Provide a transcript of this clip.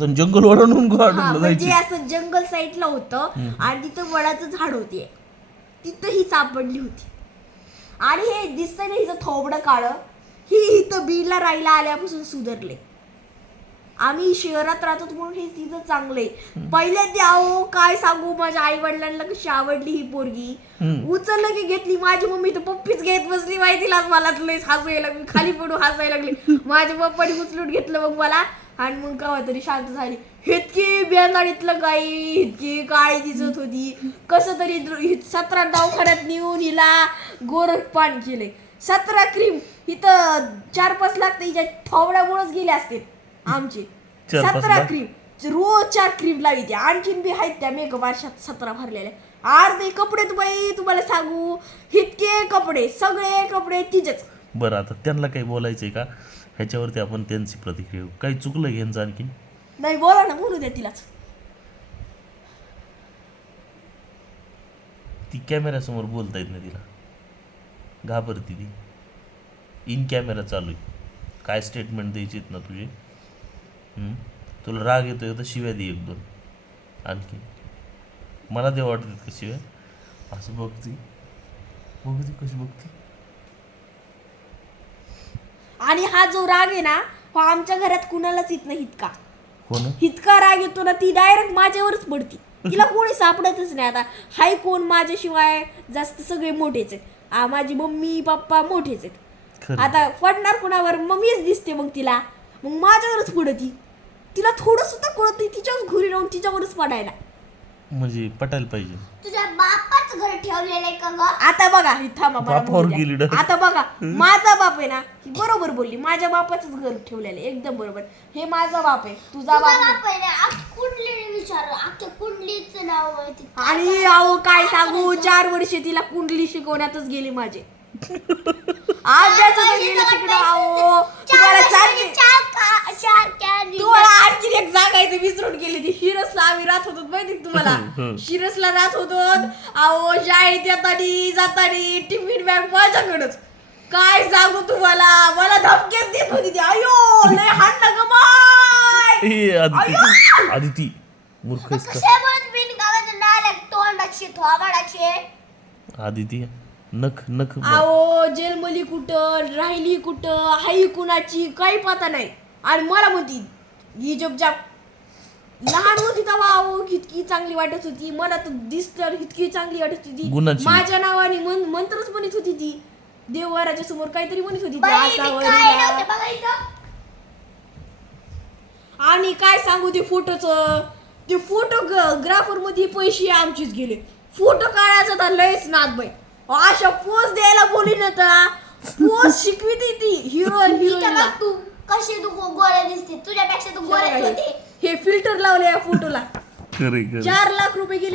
तर जंगल हा, गार्डनला म्हणजे जायची. असं जंगल साईडला होतं आणि तिथं वडाचं झाड होते. तिथं ही सापडली होती. आणि हे दिसतंय ना हिचं थोबडं काळ ही इथं बीडला राहायला आल्यापासून सुधारले आम्ही शहरात राहतो म्हणून हे तिथं चांगलंय. पहिल्यांदा अहो काय सांगू माझ्या आई वडिलांना कशी आवडली ही पोरगी. हम्म. उचललं की घेतली. माझी मम्मी तर पप्पीच घेत बसली माहितीला मला लयच हसायला लागली. खाली पडून हसायला लागली. माझ्या पप्पाने उचलून घेतलं मग मला. आणि मग केव्हा तरी शांत झाली. इतकी बेजाडीतलं गाई इतकी काळी दिसत होती. कसं तरी सतरा दवाखान्यात नेऊन हिला गोरखपान केले सतरा क्रीम इथं चार पाच लाख तर हिच्या थोबड्यामुळेच गेले असते आमचे. सतरा? क्रीम रोज चार क्रीम लावी आणखीन बी आहेत त्या मेकअप वर्षात सतरा भरलेल्या. अर्धे कपडे तू बाई तुम्हाला सांगू इतके कपडे सगळे कपडे तिचेच. बरं आता त्यांना काही बोलायचंय का? ह्याच्यावरती आपण त्यांची प्रतिक्रिया घेऊ. काही चुकलं घ्यायचं आणखी नाही बोला ना बोलू द्या तिलाच. ती कॅमेऱ्यासमोर बोलता येत नाही तिला. घाबरती ती. इन कॅमेरा चालू आहे. काय स्टेटमेंट द्यायची आहेत ना तुझे? तुला राग येतोय तर शिव्या दे एक दोन. आणखी मला ते वाटतात का शिव्या? असं बघती. बघती कशी बघती? आणि हा जो राग आहे ना हा आमच्या घरात कुणालाच येत नाही इतका. हो ना इतका राग येतो ना ती डायरेक्ट माझ्यावरच पडती. तिला कोणी सापडतच नाही आता. हाय कोण माझ्याशिवाय जास्त सगळे मोठेच आहेत. आ, माझी मम्मी पप्पा मोठेच आहेत. खरं. आता पडणार कुणावर? मम्मीच दिसते मग तिला. मग माझ्यावरच पडती. तिला थोडं सुद्धा कळत नाही तिच्याच घरी राहून तिच्यावरच पडायला. म्हणजे पटायला पाहिजे. तुझ्या बापाच घर ठेवलेलं आहे का ग आता बघा ही थांबा मला बापावर बोलू गेली. आता बघा माझा बाप आहे ना ही बरोबर बोलली. माझ्या बापाच घर ठेवलेलं आहे एकदम बरोबर. हे माझा बाप आहे तुझा बाप नाही. कुंडली विचार कुंडलीचं नाव माहिती आणि अहो काय सांगू चार वर्ष तिला कुंडली शिकवण्यातच गेली माझे. अभ्यासात गेलं आम्ही राहत होतो माहिती का तुम्हाला? शिरसला राहत होतो. अहो शाळेत येतानी जातानी टिफिन बॅग माझ्याकडच. काय सांगू तुम्हाला? मला धमक्याच देत होती ती. अयो लय हात ग ए आदिती. आदिती मूर्ख आहेस का? शेवट बिन गावाचं नालक तोंडाची थोबाडाची. आदिती नख नख बघ. अहो जेलमली कुठं राहिली कुठं हाई कुणाची काही पता नाही. आणि मला म्हणती ही जपजाप लहान होती तेव्हा अहो इतकी चांगली वाटत होती. मला तर दिसतर इतकी चांगली वाटत होती. गुणाची. माझ्या नावाने मन मंत्रच म्हणत होती ती. देववाराच्या समोर काहीतरी म्हणत होती ती. काय आणि काय सांगू ते फोटोच ते फोटोग्राफरमध्ये पैसे आमचेच गेले. फोटो काढायचा तर लयच नाद बाई. अशा पोज द्यायला बोली ना पोज शिकवी ती ती हिरो इथं बघ तू कशी तू गो- गोरे दिसते. तुझ्यापेक्षा तू गोरेच होते. फिल्टर लावले या फोटोला खरे खरे चार लाख रुपये गेले.